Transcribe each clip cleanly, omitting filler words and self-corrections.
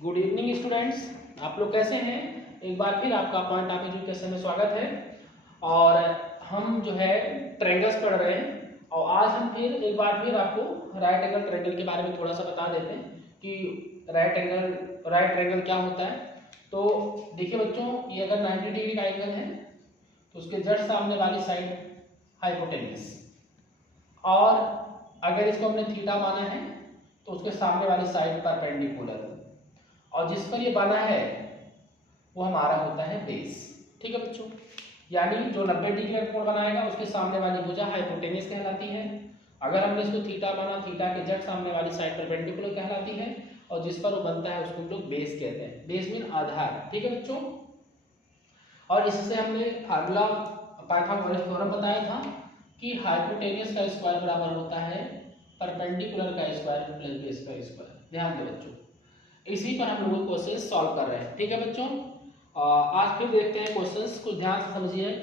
Good evening students, आप लोग कैसे हैं। एक बार फिर आपका पॉइंट ऑफ एजुकेशन में स्वागत है। और हम जो है ट्रायंगल्स पढ़ रहे हैं और आज हम फिर एक बार फिर आपको राइट एंगल ट्रायंगल के बारे में थोड़ा सा बता देते हैं कि राइट ट्रायंगल क्या होता है। तो देखिए बच्चों, ये अगर 90 डिग्री का एंगल है तो उसके जस्ट सामने वाली साइड हाइपोटेन्यूस, और अगर इसको हमने थीटा माना है तो उसके सामने वाली साइड परपेंडिकुलर, और जिस पर ये बना है वो हमारा होता है बेस। ठीक है बच्चों, यानी जो 90 डिग्री का कोण बनाएगा उसके सामने वाली भुजा हाइपोटेन्यूस कहलाती है। अगर हमने इसको थीटा माना, थीटा के जस्ट सामने वाली साइड परपेंडिकुलर कहलाती है, और जिस पर वो बनता है उसको हम लोग बेस कहते हैं। बेस मीन आधार। ठीक है बच्चों, और इससे हमने फार्मूला पाइथागोरस थ्योरम बताया था कि हाइपोटेन्यूस का स्क्वायर बराबर होता है परपेंडिकुलर का स्क्वायर प्लस बेस का स्क्वायर। ध्यान दें बच्चों, इसी पर हम लोग क्वेश्चन सॉल्व कर रहे हैं। ठीक है बच्चों, आज फिर देखते हैं क्वेश्चंस, कुछ ध्यान से समझिए।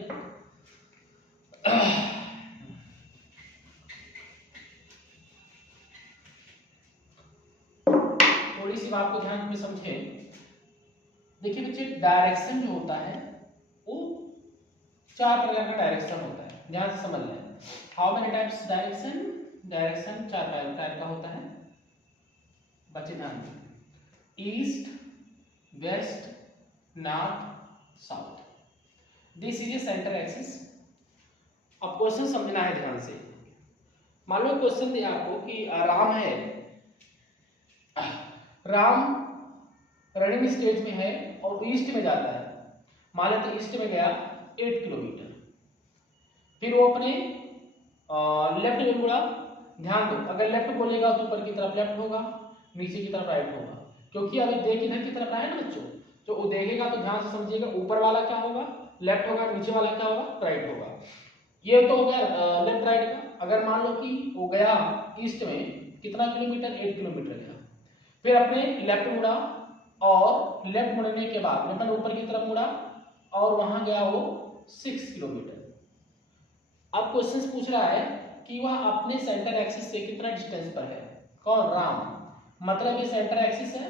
थोड़ी सी बात को ध्यान में समझें। देखिए बच्चे, डायरेक्शन जो होता है वो चार प्रकार का डायरेक्शन होता है, ध्यान से समझ लें। How many types direction? Direction चार प्रकार का होता है बच्चे, ध्यान दें। East, west, north, south. This is a center axis. अब क्वेश्चन समझना है ध्यान से। मान लो क्वेश्चन दिया आपको कि राम है, राम रनिंग स्टेज में है और ईस्ट में जाता है। मान लेते ईस्ट में गया 8 किलोमीटर, फिर वो अपने लेफ्ट में मुड़ा। ध्यान दो, अगर लेफ्ट बोलेगा तो ऊपर की तरफ लेफ्ट होगा, नीचे की तरफ राइट होगा, क्योंकि अभी देख इधर की तरफ आया ना बच्चों। जो वो देखेगा तो ध्यान से समझिएगा, ऊपर वाला क्या होगा? लेफ्ट होगा, नीचे वाला क्या होगा? राइट होगा। ये तो हो गया लेफ्ट राइट का। अगर मान लो कि वो गया ईस्ट में कितना किलोमीटर? 8 किलोमीटर गया, फिर अपने लेफ्ट मुड़ा, और लेफ्ट मुड़ने के बाद मतलब ऊपर की तरफ मुड़ा और वहां गया वो 6 किलोमीटर। अब क्वेश्चन पूछ रहा है कि वह अपने सेंटर एक्सिस से कितना डिस्टेंस पर है। कौन? राम। मतलब ये सेंटर एक्सिस है,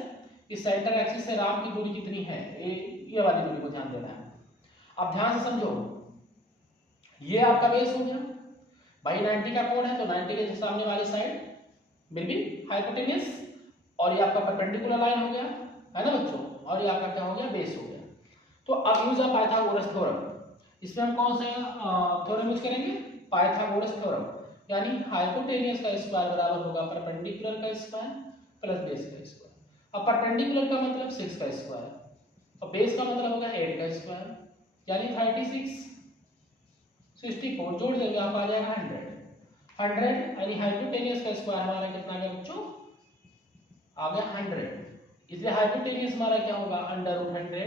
इस सेंटर एक्सिस से राम की दूरी कितनी है? ये वाली दूरी को ध्यान देना है। अब ध्यान से समझो, ये आपका बेस हो गया भाई। 90 का कोण है तो 90 के सामने वाली साइड विल बी हाइपोटेन्यूस, और ये आपका परपेंडिकुलर लाइन हो गया, है ना बच्चों, और ये आपका क्या हो गया? बेस हो गया। तो अब यूज ऑफ पाइथागोरस थ्योरम, इसमें हम कौन सा थ्योरम यूज करेंगे? पाइथागोरस थ्योरम, यानी हाइपोटेन्यूस का स्क्वायर बराबर होगा परपेंडिकुलर का स्क्वायर प्लस बेस का स्क्वायर। अब परपेंडिकुलर का मतलब 6 का स्क्वायर, और बेस का मतलब होगा 8 का स्क्वायर, यानी 36 64 जोड़ देंगे आप, आ जाएगा 100। यानी हाइपोटेन्यूस का स्क्वायर हमारा कितना आ गया बच्चों? आ गया 100। इसलिए हाइपोटेन्यूस हमारा क्या होगा? √100,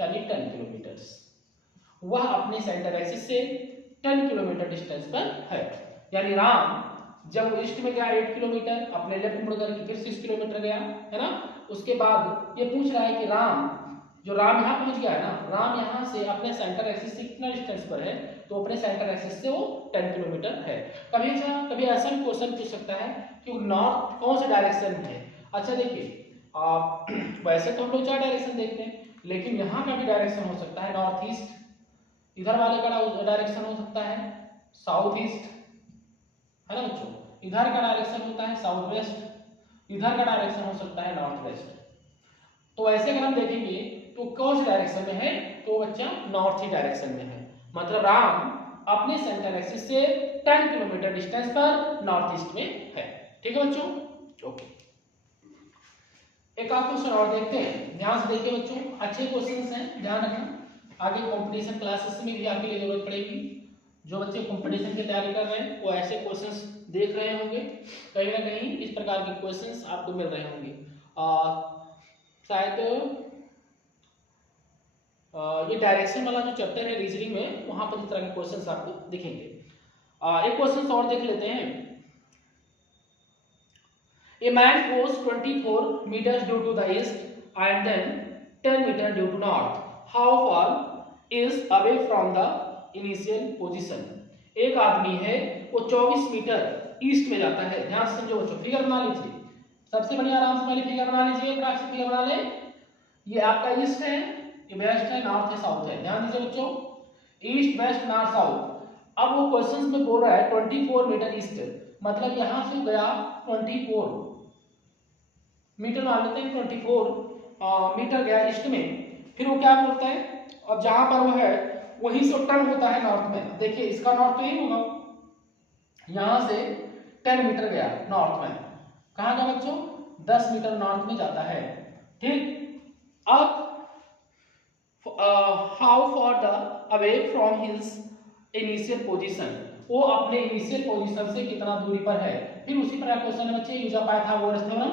यानी 10 किलोमीटर। वह अपने सेंटर एक्सिस से 10 किलोमीटर डिस्टेंस पर है। यानी राम जब ईस्ट में गया 8 किलोमीटर, अपने लेफ्ट मुड़ करके फिर 6 किलोमीटर गया, है ना। उसके बाद ये पूछ रहा है कि राम यहाँ पहुंच गया है ना, राम यहाँ से अपने सेंटर एक्सिस से कितना डिस्टेंस पर है? तो अपने सेंटर एक्सिस से वो 10 किलोमीटर है। कभी ऐसा भी क्वेश्चन पूछ सकता है कि नॉर्थ कौन से डायरेक्शन में है। अच्छा देखिए, वैसे तो हम लोग 4 डायरेक्शन देखते हैं, लेकिन यहाँ का भी डायरेक्शन हो सकता है नॉर्थ ईस्ट, इधर वाले का डायरेक्शन हो सकता है साउथ ईस्ट, है ना बच्चों। इधर का डायरेक्शन होता है साउथ वेस्ट, इधर का डायरेक्शन हो सकता है नॉर्थ वेस्ट। तो ऐसे अगर हम देखेंगे तो कौन से डायरेक्शन में है? तो बच्चा नॉर्थ ही डायरेक्शन में है। मतलब राम अपने सेंटर एक्सिस से 10 किलोमीटर डिस्टेंस पर नॉर्थ ईस्ट में है। ठीक है बच्चों, ओके। एक आप क्वेश्चन और देखते हैं, ध्यान से देखिए बच्चों, अच्छे क्वेश्चंस हैं, ध्यान रखना। आगे कंपटीशन क्लासेस में भी आपके लिए जरूरत पड़ेगी। जो बच्चे कंपटीशन की तैयारी कर रहे हैं वो ऐसे क्वेश्चंस देख रहे होंगे, कहीं ना कहीं इस प्रकार के क्वेश्चंस आपको मिल रहे होंगे। शायद ये डायरेक्शन वाला जो चैप्टर है रीजनिंग में, वहां पर इस तरह के क्वेश्चंस आपको दिखेंगे। एक क्वेश्चन और देख लेते हैं। A man goes 24 meters due to the east and then 10 meters due to north. How far is away from the initial position? एक आदमी है वो 24 मीटर ईस्ट में जाता है। ध्यान से समझो बच्चों, फिगर बना लीजिए। सबसे बढ़िया आराम से पहले फिगर बना लीजिए, फटाक से फिगर बना लें। ये आपका ईस्ट है, ये वेस्ट है, नॉर्थ है, साउथ है। ध्यान दीजिए बच्चों, ईस्ट वेस्ट नॉर्थ साउथ। अब वो क्वेश्चंस में बोल रहा है 24 मीटर ईस्ट, मतलब यहां से गया 24 मीटर, मान लेते हैं 24 मीटर गया ईस्ट में। फिर वो क्या बोलता है, अब जहां पर वो है वहीं से टर्न होता है नॉर्थ में। देखिए इसका नॉर्थ तो यही होगा, यहां से 10 मीटर गया नॉर्थ में। कहां गया बच्चों, 10 मीटर नॉर्थ में जाता है। ठीक, अब how for the away from his initial position, वो अपने इनिशियल पोजीशन से कितना दूरी पर है। फिर उसी तरह क्वेश्चन है बच्चे, use of Pythagoras theorem,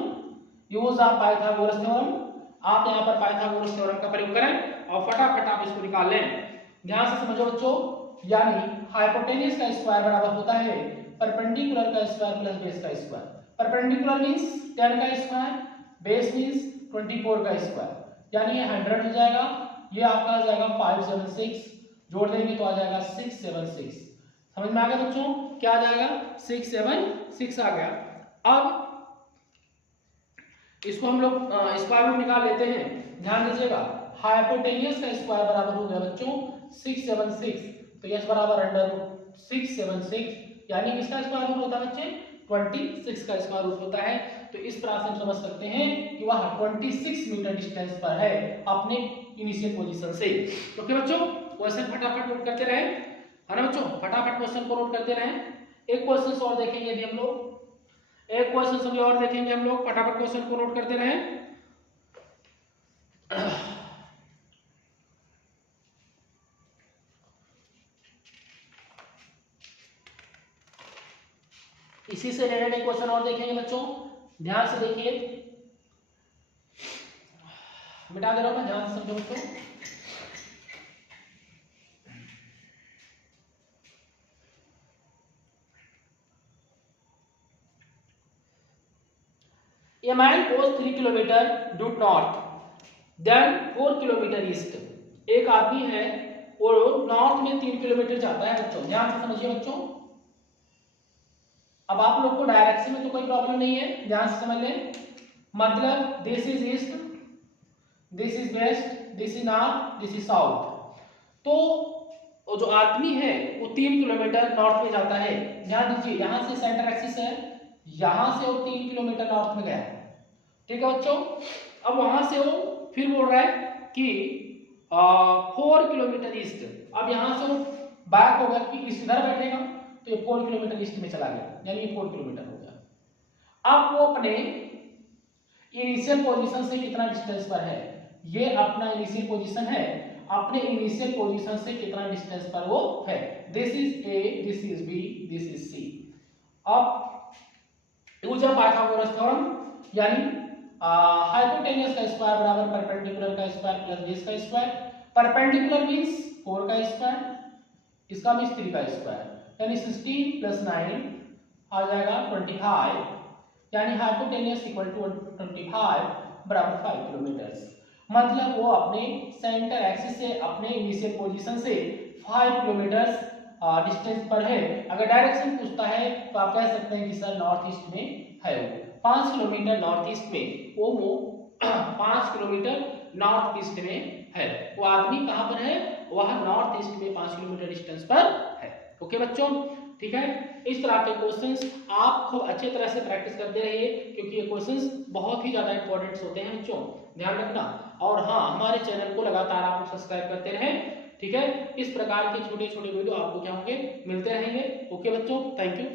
use of Pythagoras theorem. आप यहाँ पर पाइथागोरस थ्योरम का प्रयोग करें और फटाफट आप इसको निकाल लें। ध्यान से समझो बच्चों, यानी हाइपोटेन्यूज का स्क्वायर बराबर होता है परपेंडिकुलर का स्क्वायर प्लस बेस का स्क्वायर। परपेंडिकुलर मींस 10 का स्क्वायर, बेस मींस 24 का स्क्वायर, यानी ये 100 हो जाएगा, ये आपका आ जाएगा 576, जोड़ देंगे तो आ जाएगा 676। समझ में आ गया बच्चों, क्या आ जाएगा 676 आ गया। अब इसको हम लोग स्क्वायर रूट निकाल लेते हैं। ध्यान दीजिएगा, हाइपोटेन्यूज का स्क्वायर बराबर हो गया बच्चों 676, तो यस बराबर अंडर रूट 676, यानी इसका स्क्वायर रूट होता है बच्चे 26 का स्क्वायर रूट होता है। तो इस तरह से हम समझ सकते हैं कि वह 26 मीटर डिस्टेंस पर है अपने इनिशियल पोजीशन से। ओके बच्चों, क्वेश्चन फटाफट नोट करते रहे, है ना बच्चों, फटाफट क्वेश्चन को नोट करते रहे। एक क्वेश्चन और देखेंगे अभी हम लोग, एक क्वेश्चन अभी और देखेंगे हम लोग, फटाफट क्वेश्चन को नोट करते रहे। इसी से रिलेटेड एक क्वेश्चन और देखेंगे बच्चों, ध्यान से देखिए, मिटा दे रहा हूं मैं, ध्यान से समझो बच्चों। A man goes 3 kilometre due north, then 4 kilometre east. एक आदमी है वो नॉर्थ में 3 किलोमीटर जाता है बच्चों, ध्यान से समझिए बच्चों। अब आप लोग को डायरेक्शन में तो कोई प्रॉब्लम नहीं है, ध्यान से समझ लें। मतलब this is east, this is west, this is north, this is south. तो वो जो आदमी है वो 3 किलोमीटर नॉर्थ में जाता है। ध्यान दीजिए, यहां से सेंटर एक्सिस है, यहां से वो 3 किलोमीटर नॉर्थ में गया, ठीक है बच्चों। अब वहां से वो फिर बोल रहा है कि 4 किलोमीटर ईस्ट। अब यहां से वो बैक होगा कि इधर बैठेगा तो ये 4 किलोमीटर ईस्ट में चला गया, यानी ये 4 किलोमीटर हो गया। अब वो अपने इनिशियल पोजीशन से कितना डिस्टेंस पर है, ये अपना इनिशियल पोजीशन है, अपने इनिशियल पोजीशन से कितना डिस्टेंस पर वो है। This is A, this is B, this is C. अब यूज ऑफ पाइथागोरस थ्योरम, यानी हाइपोटेन्यूज का स्क्वायर बराबर परपेंडिकुलर का स्क्वायर प्लस बेस का स्क्वायर। परपेंडिकुलर मींस 4 का स्क्वायर, इसका मींस 3 का स्क्वायर, यानी 16 प्लस 9 आ जाएगा 25, यानी हाइपोटेन्यूज इक्वल टू 25 बराबर 5 किलोमीटर। मतलब वो अपने सेंटर एक्सिस से अपने इनिशियल पोजीशन से 5 किलोमीटर डिस्टेंस पर है। अगर डायरेक्शन पूछता है तो आप कह सकते हैं कि सर नॉर्थ ईस्ट में है, वो 5 किलोमीटर नॉर्थ ईस्ट में, वो 5 किलोमीटर नॉर्थ ईस्ट में है। वो आदमी कहां पर है, वह नॉर्थ ईस्ट में 5 किलोमीटर डिस्टेंस पर है। ओके बच्चों, ठीक है। इस तरह के क्वेश्चंस आप खूब अच्छे तरह से प्रैक्टिस करते रहिए, क्योंकि ये क्वेश्चंस बहुत ही ज्यादा इंपॉर्टेंट होते हैं बच्चों, ध्यान रखना। और हाँ, हमारे चैनल को लगातार आप सब्सक्राइब करते रहें, ठीक है। इस प्रकार के छोटे छोटे वीडियो आपको क्या होंगे, मिलते रहेंगे। ओके बच्चों, थैंक यू।